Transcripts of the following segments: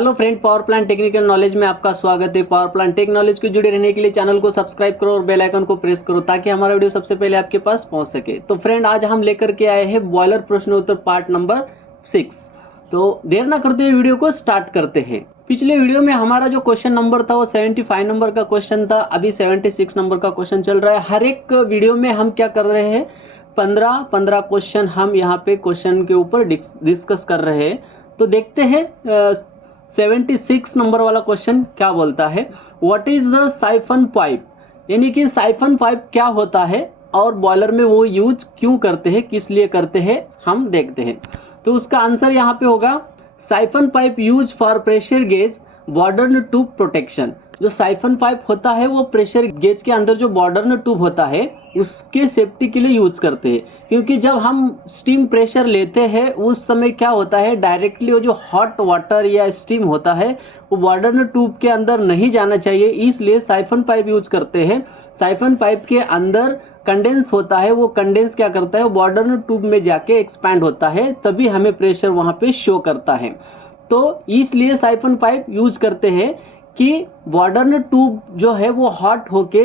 Hello friend, power plant technical knowledge में आपका स्वागत है। पावर प्लांट टेक नॉलेज को जुड़े रहने के लिए चैनल को सब्सक्राइब करो और बेल आइकन को प्रेस करो ताकि हमारा वीडियो सबसे पहले आपके पास पहुंच सके। तो फ्रेंड, आज हम लेकर के आए हैं बॉयलर प्रश्नोत्तर पार्ट नंबर 6। तो देर ना करते हुए वीडियो को स्टार्ट करते हैं। पिछले वीडियो में हमारा जो क्वेश्चन नंबर था वो 75 नंबर का क्वेश्चन था, अभी 76 नंबर का क्वेश्चन चल रहा है। हर एक वीडियो में हम क्या कर रहे हैं, 15 क्वेश्चन हम यहाँ पे क्वेश्चन के ऊपर डिस्कस कर रहे हैं। तो देखते हैं 76 नंबर वाला क्वेश्चन क्या बोलता है। What is the siphon pipe, यानी कि साइफन पाइप क्या होता है और बॉयलर में वो यूज क्यों करते हैं, किस लिए करते हैं, हम देखते हैं। तो उसका आंसर यहाँ पे होगा siphon pipe use for pressure gauge Bourdon tube protection. जो साइफन पाइप होता है वो प्रेशर गेज के अंदर जो बॉर्डर्न ट्यूब होता है उसके सेफ्टी के लिए यूज करते हैं, क्योंकि जब हम स्टीम प्रेशर लेते हैं उस समय क्या होता है, डायरेक्टली वो जो हॉट वाटर या स्टीम होता है वो बॉर्डर्न ट्यूब के अंदर नहीं जाना चाहिए, इसलिए साइफन पाइप यूज करते हैं। साइफन पाइप के अंदर कंडेंस होता है, वो कंडेंस क्या करता है, वो बॉर्डर्न ट्यूब में जाके एक्सपैंड होता है, तभी हमें प्रेशर वहाँ पे शो करता है। तो इसलिए साइफन पाइप यूज करते हैं कि बॉर्डर्न ट्यूब जो है वो हॉट होके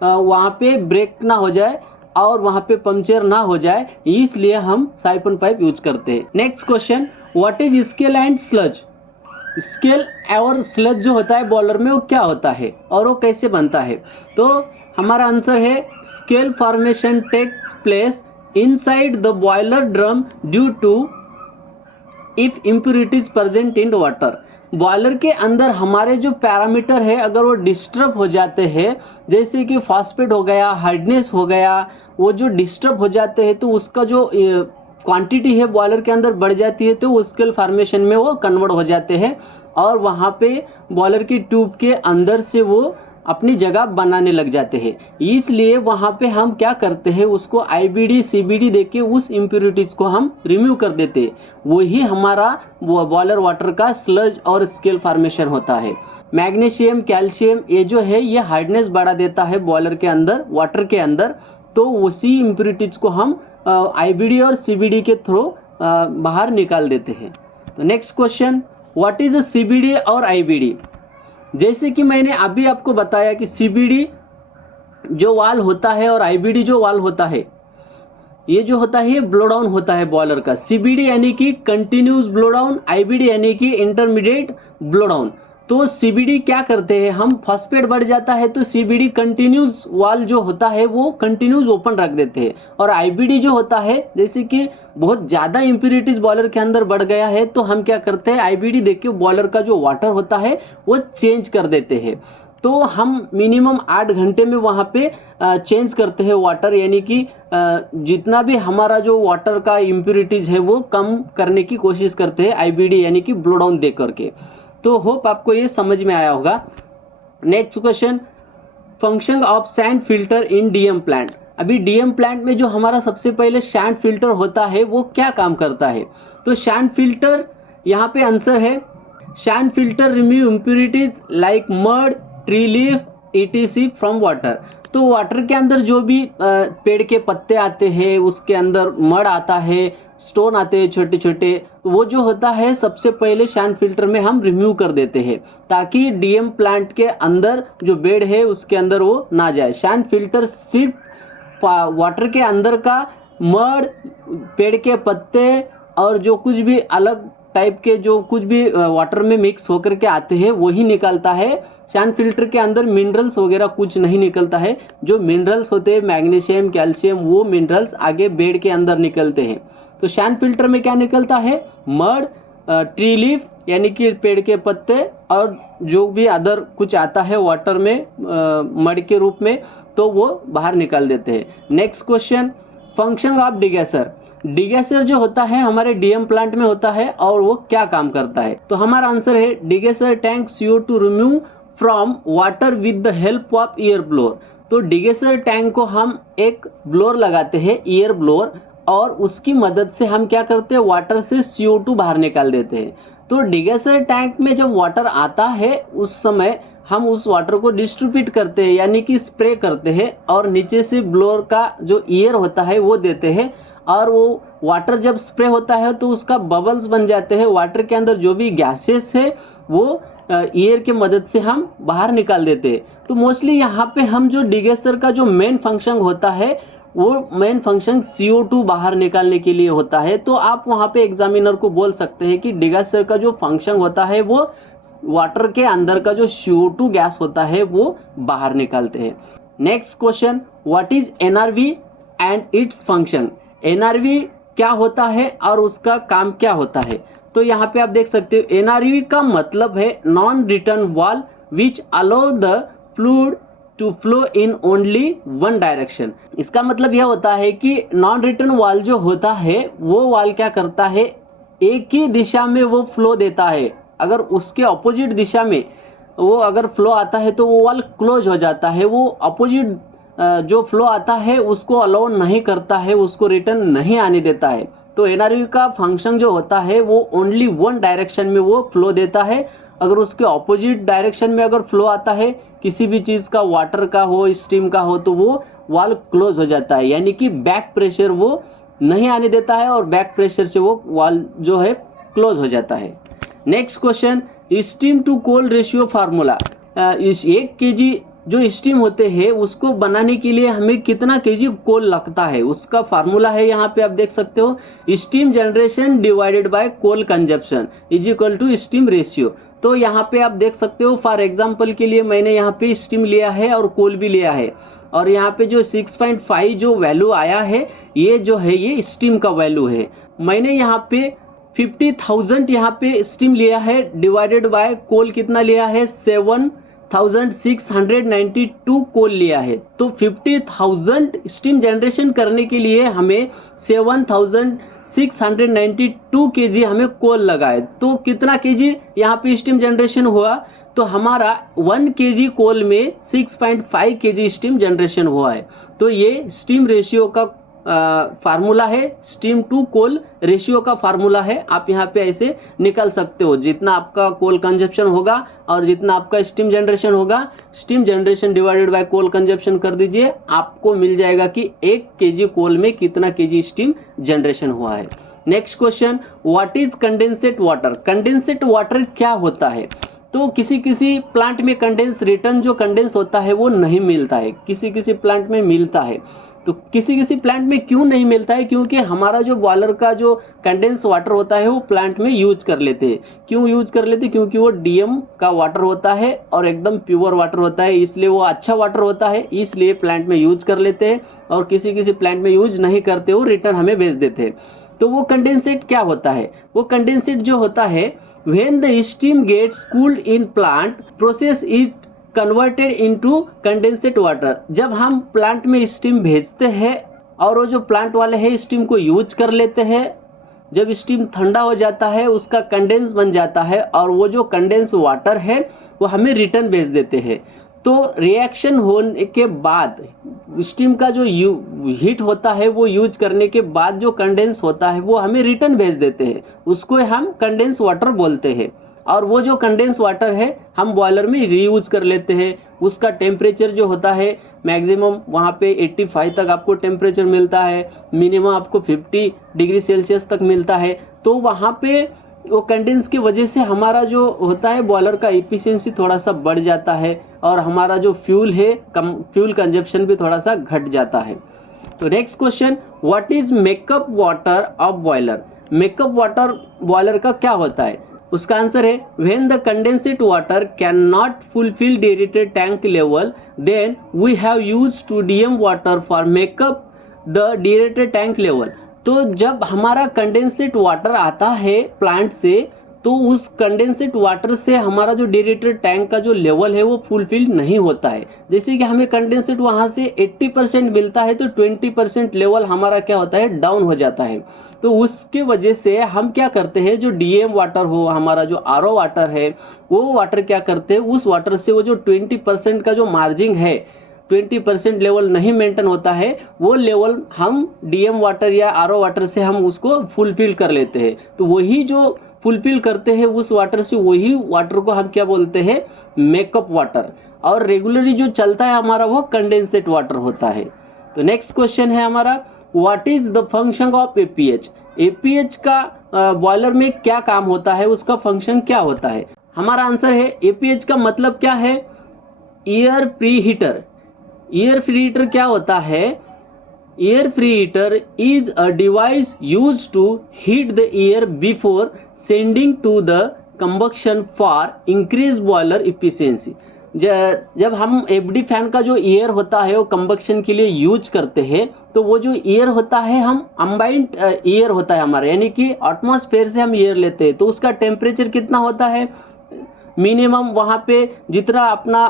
वहाँ पे ब्रेक ना हो जाए और वहाँ पे पंक्चर ना हो जाए, इसलिए हम साइफन पाइप यूज करते हैं। Next question, what is scale and sludge. Scale और स्लज जो होता है बॉयलर में वो क्या होता है और वो कैसे बनता है। तो हमारा आंसर है scale formation take place inside the boiler drum due to if impurities present in water. Boiler के अंदर हमारे जो पैरामीटर है अगर वो डिस्टर्ब हो जाते हैं, जैसे कि फॉस्फेट हो गया, हार्डनेस हो गया, वो जो डिस्टर्ब हो जाते हैं तो उसका जो क्वांटिटी है बॉयलर के अंदर बढ़ जाती है, तो वो स्केल फॉर्मेशन में वो कन्वर्ट हो जाते हैं और वहाँ पे बॉयलर की ट्यूब के अंदर से वो अपनी जगह बनाने लग जाते हैं। इसलिए वहाँ पे हम क्या करते हैं, उसको IBD CBD देके उस इम्प्यूरिटीज को हम रिमूव कर देते हैं। वही हमारा बॉयलर वाटर का स्लज और स्केल फॉर्मेशन होता है। मैग्नीशियम, कैल्शियम ये जो है ये हार्डनेस बढ़ा देता है बॉयलर के अंदर, वाटर के अंदर, तो उसी इम्प्यूरिटीज को हम IBD और CBD के थ्रू बाहर निकाल देते हैं। तो next question, what is CBD और IBD। जैसे कि मैंने अभी आपको बताया कि CBD जो वाल होता है और IBD जो वाल होता है, ये जो होता है ब्लो डाउन होता है बॉयलर का। CBD यानी कि कंटिन्यूस ब्लो डाउन, IBD यानी कि इंटरमीडिएट ब्लो डाउन। तो CBD क्या करते हैं, हम फॉस्फेट बढ़ जाता है तो CBD कंटिन्यूस वाल जो होता है वो कंटिन्यूस ओपन रख देते हैं, और IBD जो होता है जैसे कि बहुत ज़्यादा इम्प्यूरिटीज बॉयलर के अंदर बढ़ गया है तो हम क्या करते हैं, IBD देख के बॉयलर का जो वाटर होता है वो चेंज कर देते हैं। तो हम मिनिमम 8 घंटे में वहाँ पे चेंज करते हैं वाटर, यानी कि जितना भी हमारा जो वाटर का इम्प्यूरिटीज है वो कम करने की कोशिश करते हैं IBD यानी कि ब्लो डाउन दे करके। तो होप आपको ये समझ में आया होगा। Next question, function of sand filter in DM plant. अभी DM प्लांट में जो हमारा सबसे पहले सैंड फिल्टर होता है वो क्या काम करता है। तो सैंड फिल्टर यहाँ पे आंसर है, sand filter remove impurities like mud, tree leaf ETC from water. तो वाटर के अंदर जो भी पेड़ के पत्ते आते हैं, उसके अंदर मड आता है, स्टोन आते हैं छोटे छोटे, वो जो होता है सबसे पहले सैंड फिल्टर में हम रिमूव कर देते हैं ताकि DM प्लांट के अंदर जो बेड है उसके अंदर वो ना जाए। सैंड फिल्टर सिर्फ वाटर के अंदर का मड, पेड़ के पत्ते और जो कुछ भी अलग टाइप के जो कुछ भी वाटर में मिक्स होकर के आते हैं वही निकलता है। सैंड फिल्टर के अंदर मिनरल्स वगैरह कुछ नहीं निकलता है। जो मिनरल्स होते हैं मैग्नीशियम, कैल्शियम, वो मिनरल्स आगे बेड के अंदर निकलते हैं। तो सैंड फिल्टर में क्या निकलता है, मड, ट्री लीफ यानी कि पेड़ के पत्ते और जो भी अदर कुछ आता है वाटर में मड के रूप में, तो वो बाहर निकाल देते हैं। Next question, function of degasser. Degasser जो होता है हमारे DM प्लांट में होता है और वो क्या काम करता है। तो हमारा आंसर है degasser tank CO2 remove from water with the help of air blower. तो डिगैसर टैंक को हम एक ब्लोअर लगाते हैं, ईयर ब्लोअर, और उसकी मदद से हम क्या करते हैं, वाटर से CO2 बाहर निकाल देते हैं। तो डिगैसर टैंक में जब वाटर आता है उस समय हम उस वाटर को डिस्ट्रीब्यूट करते हैं यानी कि स्प्रे करते हैं, और नीचे से ब्लोअर का जो ईयर होता है वो देते हैं और वो वाटर जब स्प्रे होता है तो उसका बबल्स बन जाते हैं, वाटर के अंदर जो भी गैसेस है वो एयर के मदद से हम बाहर निकाल देते हैं। तो मोस्टली यहाँ पे हम जो डिगेसर का जो मेन फंक्शन होता है वो मेन फंक्शन CO2 बाहर निकालने के लिए होता है। तो आप वहाँ पे एग्जामिनर को बोल सकते हैं कि डिगेसर का जो फंक्शन होता है वो वाटर के अंदर का जो CO2 गैस होता है वो बाहर निकालते हैं। Next question, what is NRV and its function. NRV क्या होता है और उसका काम क्या होता है। तो यहाँ पे आप देख सकते हो NRV का मतलब है non return valve which allow the fluid to flow in only one direction. इसका मतलब यह होता है कि नॉन रिटर्न वॉल जो होता है वो वॉल क्या करता है, एक ही दिशा में वो फ्लो देता है। अगर उसके अपोजिट दिशा में वो अगर फ्लो आता है तो वो वॉल क्लोज हो जाता है। वो अपोजिट जो फ्लो आता है उसको अलाउ नहीं करता है, उसको रिटर्न नहीं आने देता है। तो NRV का फंक्शन जो होता है वो ओनली वन डायरेक्शन में वो फ्लो देता है। अगर उसके ऑपोजिट डायरेक्शन में अगर फ्लो आता है किसी भी चीज़ का, वाटर का हो, स्टीम का हो, तो वो वॉल क्लोज हो जाता है, यानी कि बैक प्रेशर वो नहीं आने देता है और बैक प्रेशर से वो वॉल जो है क्लोज हो जाता है। Next question, steam to coal ratio formula. इस 1 kg जो स्टीम होते हैं उसको बनाने के लिए हमें कितना kg कोल लगता है, उसका फार्मूला है यहाँ पे आप देख सकते हो, steam generation divided by coal consumption is equal to steam ratio. तो यहाँ पे आप देख सकते हो, फॉर एग्जांपल के लिए मैंने यहाँ पे स्टीम लिया है और कोल भी लिया है, और यहाँ पे जो 6.5 जो वैल्यू आया है ये जो है ये स्टीम का वैल्यू है। मैंने यहाँ पे 50,000 यहाँ पे स्टीम लिया है, डिवाइडेड बाय कोल कितना लिया है, 7,692 कोल लिया है। तो 50,000 स्टीम जनरेशन करने के लिए हमें 7,692 kg हमें कोल लगाए। तो कितना kg यहाँ पे स्टीम जनरेशन हुआ, तो हमारा 1 kg कोल में 6.5 kg स्टीम जनरेशन हुआ है। तो ये स्टीम रेशियो का फार्मूला है, स्टीम टू कोल रेशियो का फार्मूला है। आप यहाँ पे ऐसे निकल सकते हो, जितना आपका कोल कंजप्शन होगा और जितना आपका स्टीम जनरेशन होगा, steam generation divided by coal consumption कर दीजिए, आपको मिल जाएगा कि 1 kg कोल में कितना kg स्टीम जनरेशन हुआ है। Next question, what is condensate water. Condensate water क्या होता है। तो किसी किसी प्लांट में कंडेंस रिटर्न जो कंडेंस होता है वो नहीं मिलता है, किसी किसी प्लांट में मिलता है। तो किसी किसी प्लांट में क्यों नहीं मिलता है, क्योंकि हमारा जो बॉयलर का जो कंडेंस वाटर होता है वो प्लांट में यूज कर लेते हैं। क्यों यूज कर लेते हैं, क्योंकि वो DM का वाटर होता है और एकदम प्योर वाटर होता है, इसलिए वो अच्छा वाटर होता है, इसलिए प्लांट में यूज कर लेते हैं। और किसी किसी प्लांट में यूज नहीं करते, वो रिटर्न हमें भेज देते हैं। तो वो कंडेंसेट क्या होता है, वो कंडेंसेट जो होता है, when the steam gets cooled in plant process it converted into condensate water. जब हम प्लांट में स्टीम भेजते हैं और वो जो प्लांट वाले हैं स्टीम को यूज कर लेते हैं, जब स्टीम ठंडा हो जाता है उसका कंडेंस बन जाता है और वो जो कंडेंस वाटर है वो हमें रिटर्न भेज देते हैं। तो रिएक्शन होने के बाद स्टीम का जो हीट होता है वो यूज करने के बाद जो कंडेंस होता है वो हमें रिटर्न भेज देते हैं, उसको हम कंडेंस वाटर बोलते हैं। और वो जो कंडेंस वाटर है हम बॉयलर में रीयूज कर लेते हैं। उसका टेम्परेचर जो होता है मैक्सिमम वहाँ पे 85 तक आपको टेम्परेचर मिलता है, मिनिमम आपको 50 डिग्री सेल्सियस तक मिलता है। तो वहाँ पे वो कंडेंस की वजह से हमारा जो होता है बॉयलर का एफिशिएंसी थोड़ा सा बढ़ जाता है और हमारा जो फ्यूल है फ्यूल कंजप्शन भी थोड़ा सा घट जाता है। तो next question, what is makeup water of boiler. Makeup water boiler का क्या होता है, उसका आंसर है when the condensate water can not fulfil deaerated tank level then we have use to DM water for makeup the deaerated tank level. तो जब हमारा condensate water आता है प्लांट से तो उस कंडेंसेट वाटर से हमारा जो डिरेटेड टैंक का जो लेवल है वो फुलफिल नहीं होता है। जैसे कि हमें कंडेंसेट वहाँ से 80% मिलता है तो 20% लेवल हमारा क्या होता है, डाउन हो जाता है। तो उसके वजह से हम क्या करते हैं, जो DM वाटर हो, हमारा जो RO वाटर है, वो वाटर क्या करते हैं, उस वाटर से वो जो 20% का जो मार्जिन है, 20% लेवल नहीं मेंटेन होता है, वो लेवल हम DM वाटर या RO वाटर से हम उसको फुलफिल कर लेते हैं। तो वही जो फुलफिल करते हैं उस वाटर से, वही वाटर को हम क्या बोलते हैं, मेकअप वाटर। और रेगुलरली जो चलता है हमारा वो कंडेंसेट वाटर होता है। तो नेक्स्ट क्वेश्चन है हमारा, what is the function of APH. APH का बॉयलर में क्या काम होता है, उसका फंक्शन क्या होता है। हमारा आंसर है एपीएच का मतलब क्या है, air pre heater. Air pre heater क्या होता है, air pre heater is a device use to heat the air before sending to the combustion for increase boiler efficiency. जब हम एफडी फैन का जो एयर होता है वो कंबक्शन के लिए यूज करते हैं, तो वो जो एयर होता है हम अम्बाइंड एयर होता है हमारा, यानी कि एटमॉस्फेयर से हम एयर लेते हैं, तो उसका टेम्परेचर कितना होता है, मिनिमम वहाँ पे जितना अपना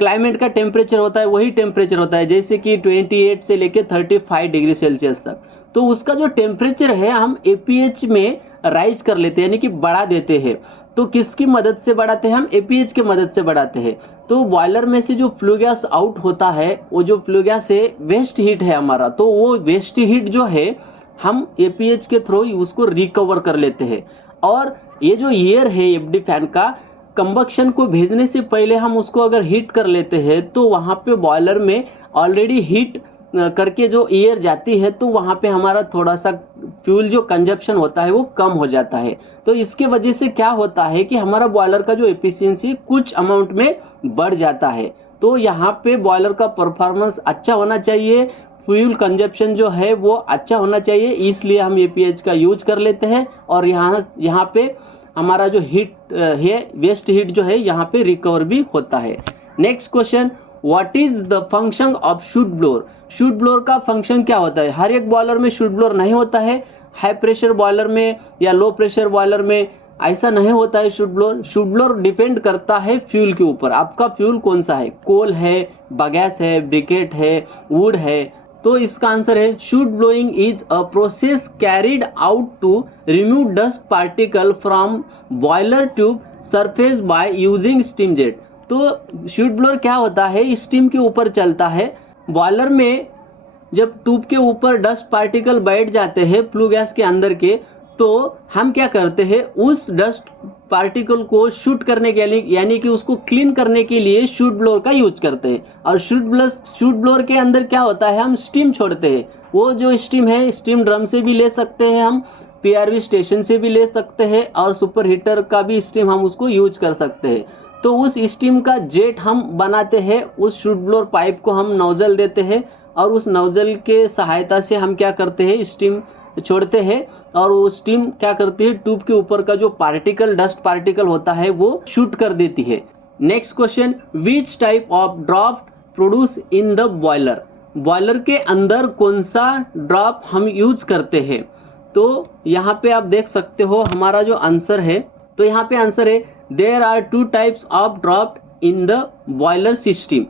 क्लाइमेट का टेम्परेचर होता है वही टेम्परेचर होता है, जैसे कि 28 से लेके 35 डिग्री सेल्सियस तक। तो उसका जो टेम्परेचर है हम एपीएच में राइज कर लेते हैं, यानी कि बढ़ा देते हैं। तो किसकी मदद से बढ़ाते हैं, हम एपीएच की मदद से बढ़ाते हैं। तो बॉयलर में से जो फ्लू गैस आउट होता है, वो जो फ्लू गैस है वेस्ट हीट है हमारा, तो वो वेस्ट हीट जो है हम एपीएच के थ्रू उसको रिकवर कर लेते हैं। और ये जो एयर है एफडी फैन का, कंबक्शन को भेजने से पहले हम उसको अगर हीट कर लेते हैं, तो वहाँ पे बॉयलर में ऑलरेडी हीट करके जो एयर जाती है, तो वहाँ पे हमारा थोड़ा सा फ्यूल जो कंजप्शन होता है वो कम हो जाता है। तो इसके वजह से क्या होता है कि हमारा बॉयलर का जो एफिशिएंसी कुछ अमाउंट में बढ़ जाता है। तो यहाँ पे बॉयलर का परफॉर्मेंस अच्छा होना चाहिए, फ्यूल कंजप्शन जो है वो अच्छा होना चाहिए, इसलिए हम एपीएच का यूज कर लेते हैं। और यहाँ पे हमारा जो हीट है, वेस्ट हीट जो है यहाँ पे रिकवर भी होता है। Next question, what is the function of shoot blower. Shoot blower का फंक्शन क्या होता है। हर एक बॉयलर में शूट ब्लोअर नहीं होता है, हाई प्रेशर बॉयलर में या लो प्रेशर बॉयलर में ऐसा नहीं होता है shoot blower. Shoot blower depend करता है फ्यूल के ऊपर, आपका फ्यूल कौन सा है, कोल है, बागैस है, ब्रिकेट है, वुड है। तो इसका आंसर है soot blowing is a process carried out to remove dust particle from boiler tube surface by using steam jet. तो शूट ब्लोअर क्या होता है, स्टीम के ऊपर चलता है। बॉयलर में जब ट्यूब के ऊपर डस्ट पार्टिकल बैठ जाते हैं फ्लू गैस के अंदर के, तो हम क्या करते हैं, उस डस्ट पार्टिकल को शूट करने के लिए, यानी कि उसको क्लीन करने के लिए शूट ब्लोअर का यूज करते हैं। और शूट ब्लोअर के अंदर क्या होता है, हम स्टीम छोड़ते हैं। वो जो स्टीम है, स्टीम ड्रम से भी ले सकते हैं, हम पीआरवी स्टेशन से भी ले सकते हैं, और सुपर हीटर का भी स्टीम हम उसको यूज कर सकते हैं। तो उस स्टीम का जेट हम बनाते हैं, उस शूट ब्लोअर पाइप को हम नोजल देते हैं, और उस नोजल के सहायता से हम क्या करते हैं, स्टीम छोड़ते हैं, और वो स्टीम क्या करती है, ट्यूब के ऊपर का जो पार्टिकल, डस्ट पार्टिकल होता है वो शूट कर देती है। Next question, which type of draft produce in the boiler. Boiler के अंदर कौन सा ड्रॉप हम यूज करते हैं। तो यहाँ पे आप देख सकते हो हमारा जो आंसर है, तो यहाँ पे आंसर है there are 2 types of draught in the boiler system.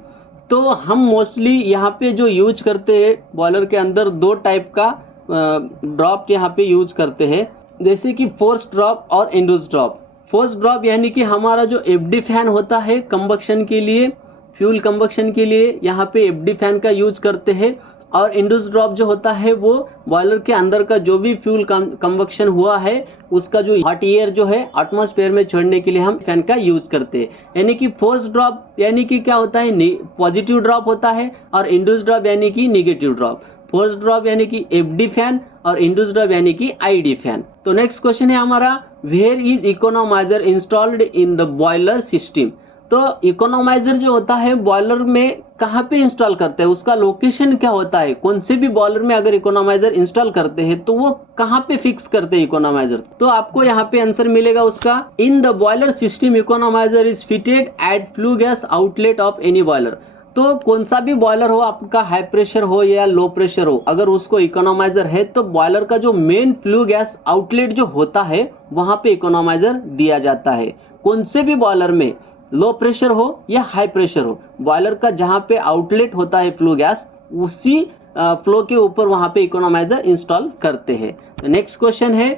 तो हम मोस्टली यहाँ पे जो यूज करते हैं बॉयलर के अंदर 2 टाइप का ड्रॉप यहाँ पे यूज करते हैं, जैसे कि फोर्स ड्रॉप और इंड्यूस ड्रॉप। फोर्स ड्रॉप यानी कि हमारा जो एफडी फैन होता है कंबक्शन के लिए, फ्यूल कंबक्शन के लिए यहाँ पे एफडी फैन का यूज करते हैं। और इंड्यूस ड्रॉप जो होता है वो बॉयलर के अंदर का जो भी फ्यूल कंबक्शन हुआ है उसका जो हॉट एयर जो है एटमॉस्फेयर में छोड़ने के लिए हम फैन का यूज करते हैं। यानी कि फोर्स ड्रॉप यानी कि क्या होता है, पॉजिटिव ड्रॉप होता है, और इंड्यूस ड्रॉप यानी कि निगेटिव ड्रॉप। फोर्स ड्रॉप यानी कि एफडी फैन, और इंड्यूस ड्रॉप यानी कि आईडी फैन। तो नेक्स्ट क्वेश्चन है हमारा, where is economiser installed in the boiler system. तो इकोनोमाइजर जो होता है बॉयलर में कहाँ पे इंस्टॉल करते हैं, उसका लोकेशन क्या होता है। कौन से भी बॉयलर में अगर इकोनोमाइजर इंस्टॉल करते हैं तो वो कहाँ पे फिक्स करते हैं इकोनोमाइजर। तो आपको यहाँ पे आंसर मिलेगा उसका, in the boiler system economiser is fitted at flue gas outlet of any boiler. तो कौन सा भी बॉयलर हो, आपका हाई प्रेशर हो या लो प्रेशर हो, अगर उसको इकोनोमाइजर है तो बॉयलर का जो मेन फ्लू गैस आउटलेट जो होता है वहां पे इकोनोमाइजर दिया जाता है। कौन से भी बॉयलर में, लो प्रेशर हो या हाई प्रेशर हो, बॉयलर का जहां पे आउटलेट होता है फ्लू गैस, उसी फ्लो के ऊपर वहां पे इकोनोमाइजर इंस्टॉल करते हैं। नेक्स्ट क्वेश्चन है,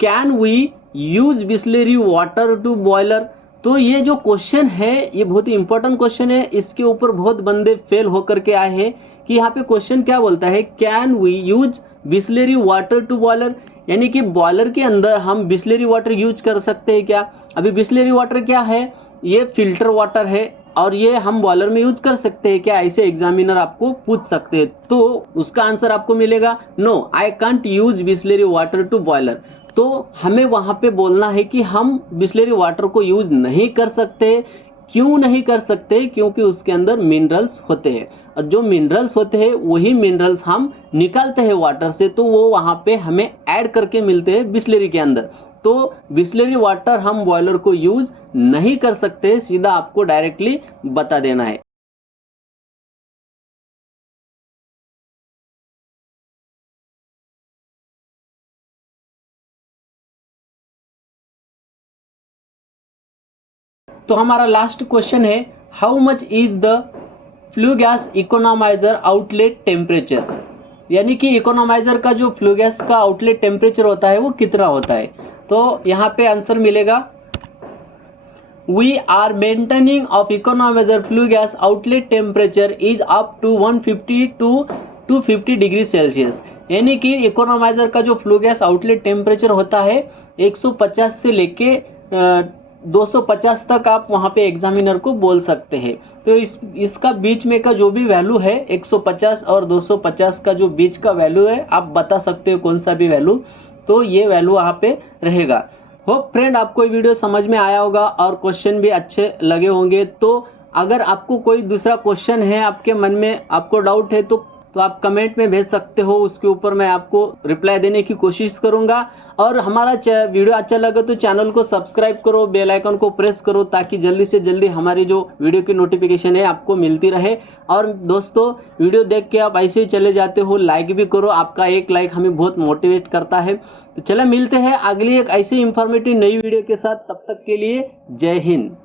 can we use Bisleri water to boiler. तो ये जो क्वेश्चन है ये बहुत ही इंपॉर्टेंट क्वेश्चन है, इसके ऊपर बहुत बंदे फेल होकर के आए हैं कि यहाँ पे क्वेश्चन क्या बोलता है, can we use Bisleri water to boiler, यानी कि बॉयलर के अंदर हम बिस्लेरी वाटर यूज कर सकते हैं क्या। अभी बिस्लेरी वाटर क्या है, ये फिल्टर वाटर है, और ये हम बॉयलर में यूज कर सकते हैं क्या, ऐसे एग्जामिनर आपको पूछ सकते हैं। तो उसका आंसर आपको मिलेगा no, I can't use Bisleri water to boiler. तो हमें वहाँ पे बोलना है कि हम बिस्लेरी वाटर को यूज नहीं कर सकते। क्यों नहीं कर सकते? क्योंकि उसके अंदर मिनरल्स होते हैं, और जो मिनरल्स होते हैं वही मिनरल्स हम निकालते हैं वाटर से, तो वो वहाँ पे हमें ऐड करके मिलते हैं बिस्लेरी के अंदर। तो बिस्लेरी वाटर हम बॉयलर को यूज नहीं कर सकते, सीधा आपको डायरेक्टली बता देना है। तो हमारा लास्ट क्वेश्चन है, how much is the flue gas economiser outlet temperature. यानी कि इकोनॉमाइजर का जो फ्लू गैस का आउटलेट टेम्परेचर होता है वो कितना होता है। तो यहाँ पे आंसर मिलेगा, we are maintaining of economiser flue gas outlet temperature is up to 150 to 250 degree Celsius. यानी कि इकोनॉमाइजर का जो फ्लू गैस आउटलेट टेम्परेचर होता है 150 से लेके 250 तक आप वहाँ पे एग्जामिनर को बोल सकते हैं। तो इसका बीच में का जो भी वैल्यू है 150 और 250 का जो बीच का वैल्यू है आप बता सकते हो कौन सा भी वैल्यू, तो ये वैल्यू वहाँ पे रहेगा। होप फ्रेंड आपको ये वीडियो समझ में आया होगा और क्वेश्चन भी अच्छे लगे होंगे। तो अगर आपको कोई दूसरा क्वेश्चन है, आपके मन में आपको डाउट है, तो आप कमेंट में भेज सकते हो, उसके ऊपर मैं आपको रिप्लाई देने की कोशिश करूंगा। और हमारा वीडियो अच्छा लगे तो चैनल को सब्सक्राइब करो, बेल आइकन को प्रेस करो, ताकि जल्दी से जल्दी हमारी जो वीडियो की नोटिफिकेशन है आपको मिलती रहे। और दोस्तों वीडियो देख के आप ऐसे ही चले जाते हो, लाइक भी करो, आपका एक लाइक हमें बहुत मोटिवेट करता है। तो चले मिलते हैं अगली एक ऐसी इंफॉर्मेटिव नई वीडियो के साथ, तब तक के लिए जय हिंद।